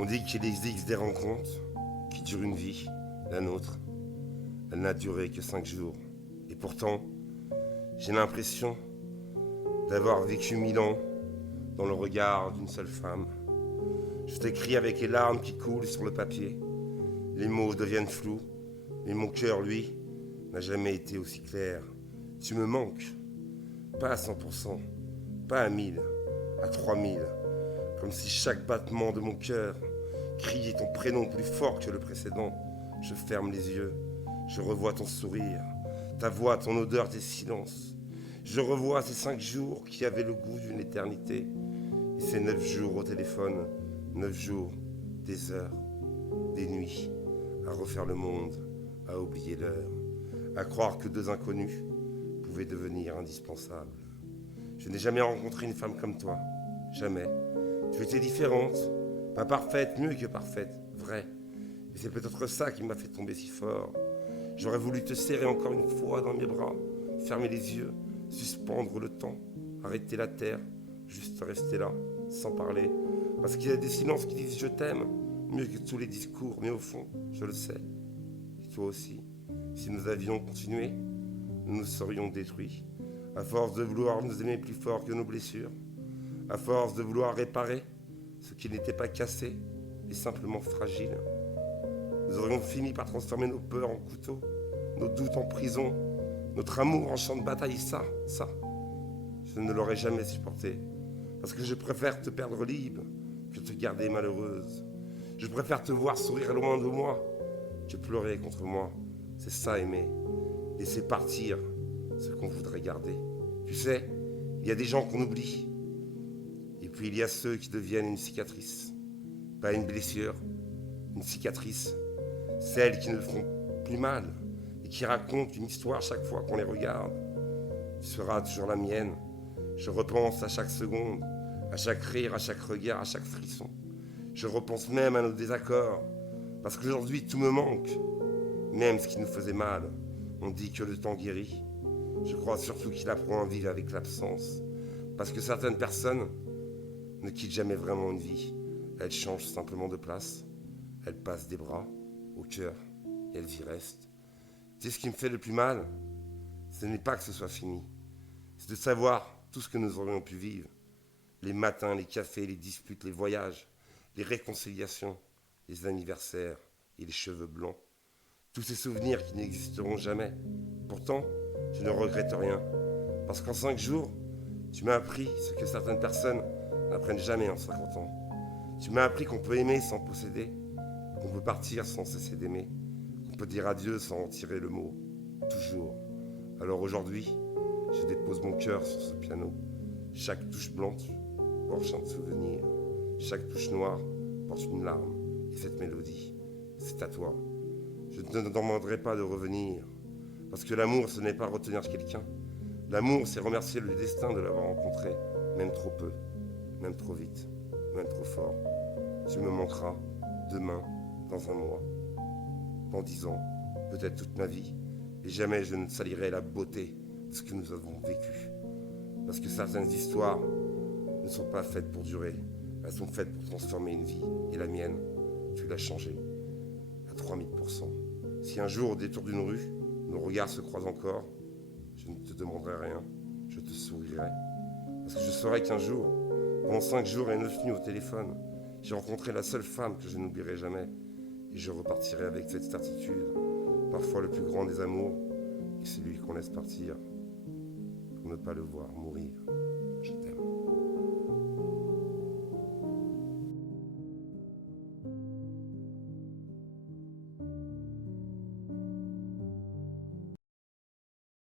On dit qu'il existe des rencontres qui durent une vie, la nôtre. Elle n'a duré que 5 jours. Et pourtant, j'ai l'impression d'avoir vécu 1000 ans dans le regard d'une seule femme. Je t'écris avec les larmes qui coulent sur le papier. Les mots deviennent flous, mais mon cœur, lui, n'a jamais été aussi clair. Tu me manques, pas à 100%, pas à 1000, à 3000, comme si chaque battement de mon cœur criait ton prénom plus fort que le précédent. Je ferme les yeux, je revois ton sourire, ta voix, ton odeur, tes silences. Je revois ces 5 jours qui avaient le goût d'une éternité, et ces 9 jours au téléphone, 9 jours, des heures, des nuits, à refaire le monde, à oublier l'heure, à croire que 2 inconnus pouvaient devenir indispensables. Je n'ai jamais rencontré une femme comme toi, jamais. Tu étais différente, pas parfaite, mieux que parfaite, vrai. Et c'est peut-être ça qui m'a fait tomber si fort. J'aurais voulu te serrer encore une fois dans mes bras, fermer les yeux, suspendre le temps, arrêter la terre, juste rester là, sans parler. Parce qu'il y a des silences qui disent je t'aime, mieux que tous les discours, mais au fond, je le sais. Et toi aussi, si nous avions continué, nous nous serions détruits, à force de vouloir nous aimer plus fort que nos blessures, à force de vouloir réparer ce qui n'était pas cassé et simplement fragile. Nous aurions fini par transformer nos peurs en couteaux, nos doutes en prison, notre amour en champ de bataille. Ça, je ne l'aurais jamais supporté. Parce que je préfère te perdre libre que te garder malheureuse. Je préfère te voir sourire loin de moi que pleurer contre moi. C'est ça aimer. Laisser partir ce qu'on voudrait garder. Tu sais, il y a des gens qu'on oublie. Et puis il y a ceux qui deviennent une cicatrice. Pas une blessure, une cicatrice. Celles qui ne font plus mal et qui racontent une histoire chaque fois qu'on les regarde. Tu seras toujours la mienne. Je repense à chaque seconde, à chaque rire, à chaque regard, à chaque frisson. Je repense même à nos désaccords, parce qu'aujourd'hui tout me manque, même ce qui nous faisait mal. On dit que le temps guérit. Je crois surtout qu'il apprend à vivre avec l'absence, parce que certaines personnes ne quittent jamais vraiment une vie. Elles changent simplement de place, elles passent des bras au cœur et elles y restent. Tu sais ce qui me fait le plus mal? Ce n'est pas que ce soit fini, c'est de savoir tout ce que nous aurions pu vivre. Les matins, les cafés, les disputes, les voyages, les réconciliations, les anniversaires et les cheveux blancs. Tous ces souvenirs qui n'existeront jamais. Pourtant, je ne regrette rien. Parce qu'en 5 jours, tu m'as appris ce que certaines personnes n'apprennent jamais en 50 ans. Tu m'as appris qu'on peut aimer sans posséder, qu'on peut partir sans cesser d'aimer, qu'on peut dire adieu sans en tirer le mot. Toujours. Alors aujourd'hui, je dépose mon cœur sur ce piano. Chaque touche blanche porte un souvenir. Chaque touche noire porte une larme. Et cette mélodie, c'est à toi. Je ne te demanderai pas de revenir. Parce que l'amour, ce n'est pas retenir quelqu'un. L'amour, c'est remercier le destin de l'avoir rencontré. Même trop peu, même trop vite, même trop fort. Tu me manqueras demain, dans un mois, dans 10 ans, peut-être toute ma vie. Et jamais je ne salirai la beauté de ce que nous avons vécu. Parce que certaines histoires ne sont pas faites pour durer. Elles sont faites pour transformer une vie. Et la mienne, tu l'as changée à 3000%. Si un jour, au détour d'une rue, nos regards se croisent encore, je ne te demanderai rien. Je te sourirai. Parce que je saurai qu'un jour, pendant 5 jours et 9 nuits au téléphone, j'ai rencontré la seule femme que je n'oublierai jamais. Et je repartirai avec cette certitude. Parfois le plus grand des amours est celui qu'on laisse partir pour ne pas le voir mourir. Je t'aime.